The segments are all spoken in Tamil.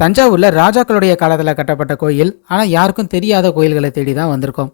தஞ்சாவூரில் ராஜாக்களுடைய காலத்தில் கட்டப்பட்ட கோயில் ஆனால் யாருக்கும் தெரியாத கோயில்களை தேடி தான் வந்திருக்கோம்.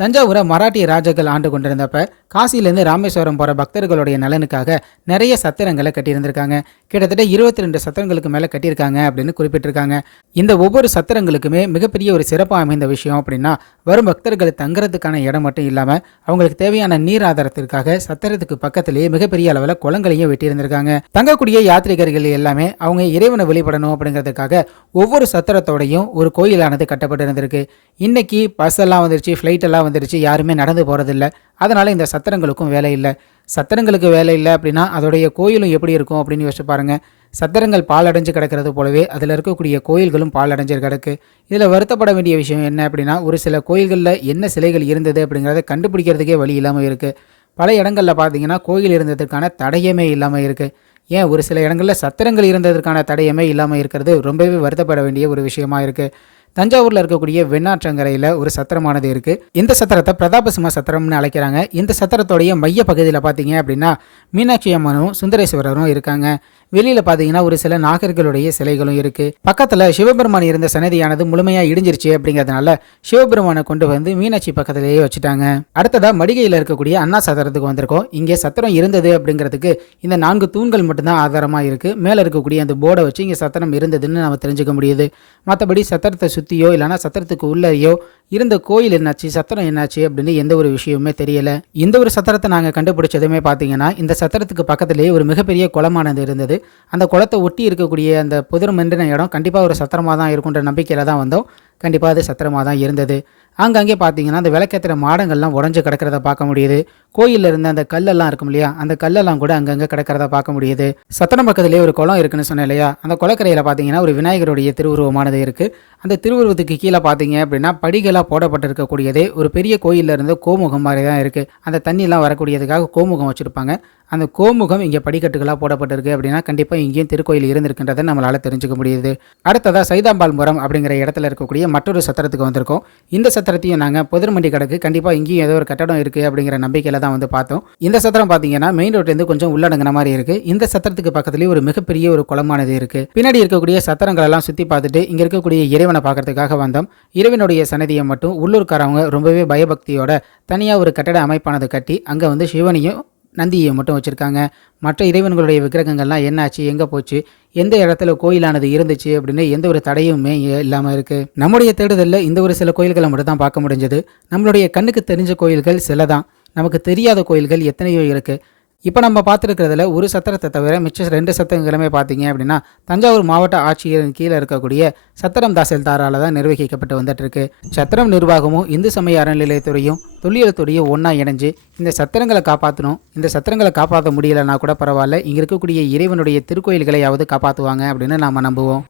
தஞ்சாவூரை மராட்டிய ராஜாக்கள் ஆண்டு கொண்டிருந்தப்ப காசியிலேருந்து ராமேஸ்வரம் போகிற பக்தர்களுடைய நலனுக்காக நிறைய சத்திரங்களை கட்டியிருந்திருக்காங்க. கிட்டத்தட்ட இருபத்தி ரெண்டு சத்திரங்களுக்கு மேலே கட்டியிருக்காங்க அப்படின்னு குறிப்பிட்டிருக்காங்க. இந்த ஒவ்வொரு சத்திரங்களுக்குமே மிகப்பெரிய ஒரு சிறப்பாக அமைந்த விஷயம் அப்படின்னா வரும் பக்தர்கள் தங்குறதுக்கான இடம் மட்டும் இல்லாமல் அவங்களுக்கு தேவையான நீர் ஆதாரத்திற்காக சத்திரத்துக்கு பக்கத்திலேயே மிகப்பெரிய அளவில் குளங்களையும் வெட்டியிருந்திருக்காங்க. தங்கக்கூடிய யாத்ரிகர்கள் எல்லாமே அவங்க இறைவனை வெளிப்படணும் அப்படிங்கிறதுக்காக ஒவ்வொரு சத்திரத்தோடையும் ஒரு கோயிலானது கட்டப்பட்டு இருந்திருக்கு இன்னைக்கு பஸ் எல்லாம் வந்துருச்சு ஃப்ளைட் எல்லாம் வந்துடுச்சு யாருமே நடந்து போகிறதில்ல அதனால் இந்த சத்திரங்களுக்கும் வேலை இல்லை. சத்திரங்களுக்கு வேலை இல்லை அப்படின்னா அதோடைய கோயிலும் எப்படி இருக்கும் அப்படின்னு யோசிச்சு பாருங்கள் சத்திரங்கள் பாலடைஞ்சு கிடக்கிறது போலவே அதில் இருக்கக்கூடிய கோயில்களும் பாலடைஞ்சு கிடக்கு. இதில் வருத்தப்பட வேண்டிய விஷயம் என்ன அப்படின்னா ஒரு சில கோயில்களில் என்ன சிலைகள் இருந்தது அப்படிங்கிறத கண்டுபிடிக்கிறதுக்கே வழி இல்லாமல் இருக்குது பல இடங்களில் பார்த்தீங்கன்னா கோயில் இருந்ததுக்கான தடையமே இல்லாமல் இருக்குது ஏன் ஒரு சில இடங்களில் சத்திரங்கள் இருந்ததற்கான தடையமே இல்லாமல் இருக்கிறது ரொம்பவே வருத்தப்பட வேண்டிய ஒரு விஷயமா இருக்குது தஞ்சாவூரில் இருக்கக்கூடிய வெண்ணாற்றங்கரையில் ஒரு சத்திரமானது இருக்குது இந்த சத்திரத்தை பிரதாபசிம்ம சத்திரம்னு அழைக்கிறாங்க. இந்த சத்திரத்தோடைய மைய பகுதியில் பார்த்தீங்க அப்படின்னா மீனாட்சி அம்மனும் சுந்தரேஸ்வரரும் இருக்காங்க. வெளியில் பார்த்தீங்கன்னா ஒரு சில நாகர்களுடைய சிலைகளும் இருக்குது பக்கத்தில் சிவபெருமான் இருந்த சன்னதியானது முழுமையாக இடிஞ்சிருச்சு அப்படிங்கிறதுனால சிவபெருமானை கொண்டு வந்து மீனாட்சி பக்கத்திலேயே வச்சுட்டாங்க. அடுத்ததாக மடிகையில் இருக்கக்கூடிய அண்ணா சத்திரத்துக்கு வந்திருக்கோம். இங்கே சத்திரம் இருந்தது அப்படிங்கிறதுக்கு இந்த நான்கு தூண்கள் மட்டும்தான் ஆதாரமாக இருக்குது மேலே இருக்கக்கூடிய அந்த போர்டை வச்சு இங்கே சத்திரம் இருந்ததுன்னு நம்ம தெரிஞ்சுக்க முடியுது. மற்றபடி சத்திரத்தை சுற்றியோ இல்லைனா சத்திரத்துக்கு உள்ளேயோ இருந்த கோயில் என்னாச்சு சத்திரம் என்னாச்சு அப்படின்னு எந்த ஒரு விஷயமுமே தெரியல. இந்த ஒரு சத்திரத்தை நாங்கள் கண்டுபிடிச்சதுமே பார்த்தீங்கன்னா இந்த சத்திரத்துக்கு பக்கத்திலேயே ஒரு மிகப்பெரிய குளமானது இருந்தது. அந்த குளத்தை ஒட்டி இருக்கக்கூடிய அந்த புதர் மென்றின இடம் கண்டிப்பாக ஒரு சத்திரமாக தான் இருக்குன்ற நம்பிக்கையில் தான் வந்தோம். கண்டிப்பாக அது சத்திரமாக தான் இருந்தது. அங்கங்கே பார்த்தீங்கன்னா அந்த விளக்கேற்றுற மாடங்கள்லாம் உடஞ்சி கிடக்கிறத பார்க்க முடியுது. கோயிலில் இருந்த அந்த கல்லெல்லாம் இருக்கும் இல்லையா அந்த கல்லெல்லாம் கூட அங்கங்கே கிடக்கிறத பார்க்க முடியுது. சத்திரம் பக்கத்துலேயே ஒரு குளம் இருக்குன்னு சொன்னேன் இல்லையா அந்த குளக்கரையில் பார்த்தீங்கன்னா ஒரு விநாயகருடைய திருவுருவமானது இருக்குது அந்த திருவுருவத்துக்கு கீழே பார்த்தீங்க அப்படின்னா படிகளாக போடப்பட்டிருக்கக்கூடியதே ஒரு பெரிய கோயிலில் இருந்த கோமுகம் மாதிரி தான் இருக்குது அந்த தண்ணியெல்லாம் வரக்கூடியதுக்காக கோமுகம் வச்சுருப்பாங்க. அந்த கோமுகம் இங்கே படிக்கட்டுகளாக போடப்பட்டிருக்கு அப்படின்னா கண்டிப்பாக இங்கேயும் திருக்கோயில் இருந்திருக்கின்றதை நம்மளால் தெரிஞ்சுக்க முடியுது. அடுத்ததாக சைதாம்பால்புரம் அப்படிங்கிற இடத்துல இருக்கக்கூடிய மற்றொரு சத்திரத்துக்கு வந்திருக்கோம். இந்த சத்திரத்தையும் நாங்கள் புதிர்மண்டி கிடக்கு. கண்டிப்பாக இங்கேயும் ஏதோ ஒரு கட்டடம் இருக்குது அப்படிங்கிற நம்பிக்கையில் தான் வந்து பார்த்தோம். இந்த சத்திரம் பார்த்தீங்கன்னா மெயின் ரோட்லேருந்து கொஞ்சம் உள்ளடங்கின மாதிரி இருக்குது இந்த சத்திரத்துக்கு பக்கத்துலேயே ஒரு மிகப்பெரிய ஒரு குளமானது இருக்குது பின்னாடி இருக்கக்கூடிய சத்திரங்கள் எல்லாம் சுற்றி பார்த்துட்டு இங்கே இருக்கக்கூடிய இறைவனை பார்க்கறதுக்காக வந்தோம். இறைவனுடைய சன்னதியை மட்டும் உள்ளூர்காரவங்க ரொம்பவே பயபக்தியோட தனியாக ஒரு கட்டட அமைப்பானது கட்டி அங்கே வந்து சிவனையும் நந்தியை மட்டும் வச்சுருக்காங்க. மற்ற இறைவன்களுடைய விக்கிரகங்கள்லாம் என்னாச்சு எங்கே போச்சு? எந்த இடத்துல கோயிலானது இருந்துச்சு அப்படின்னு எந்த ஒரு தடையுமே இல்லாமல் இருக்குது நம்முடைய தேடுதலில் இந்த ஒரு சில கோயில்களை மட்டும் தான் பார்க்க முடிஞ்சது. நம்மளுடைய கண்ணுக்கு தெரிஞ்ச கோயில்கள் சில தான் நமக்கு தெரியாத கோயில்கள் எத்தனையோ இருக்குது இப்போ நம்ம பார்த்துருக்கிறதுல ஒரு சத்திரத்தை தவிர மிச்ச ரெண்டு சத்திரங்களுமே பார்த்தீங்க அப்படின்னா தஞ்சாவூர் மாவட்ட ஆட்சியரின் கீழே இருக்கக்கூடிய சத்திரம் தாசில்தாரால் தான் நிர்வகிக்கப்பட்டு வந்துட்டுருக்கு. சத்திரம் நிர்வாகமும் இந்து சமய அறநிலையத்துறையும் தொழில்துறையும் ஒன்றா இணைஞ்சு இந்த சத்திரங்களை காப்பாற்றணும் இந்த சத்திரங்களை காப்பாற்ற முடியலைன்னா கூட பரவாயில்ல. இங்கே இருக்கக்கூடிய இறைவனுடைய திருக்கோயில்களையாவது காப்பாற்றுவாங்க அப்படின்னு நாம் நம்புவோம்.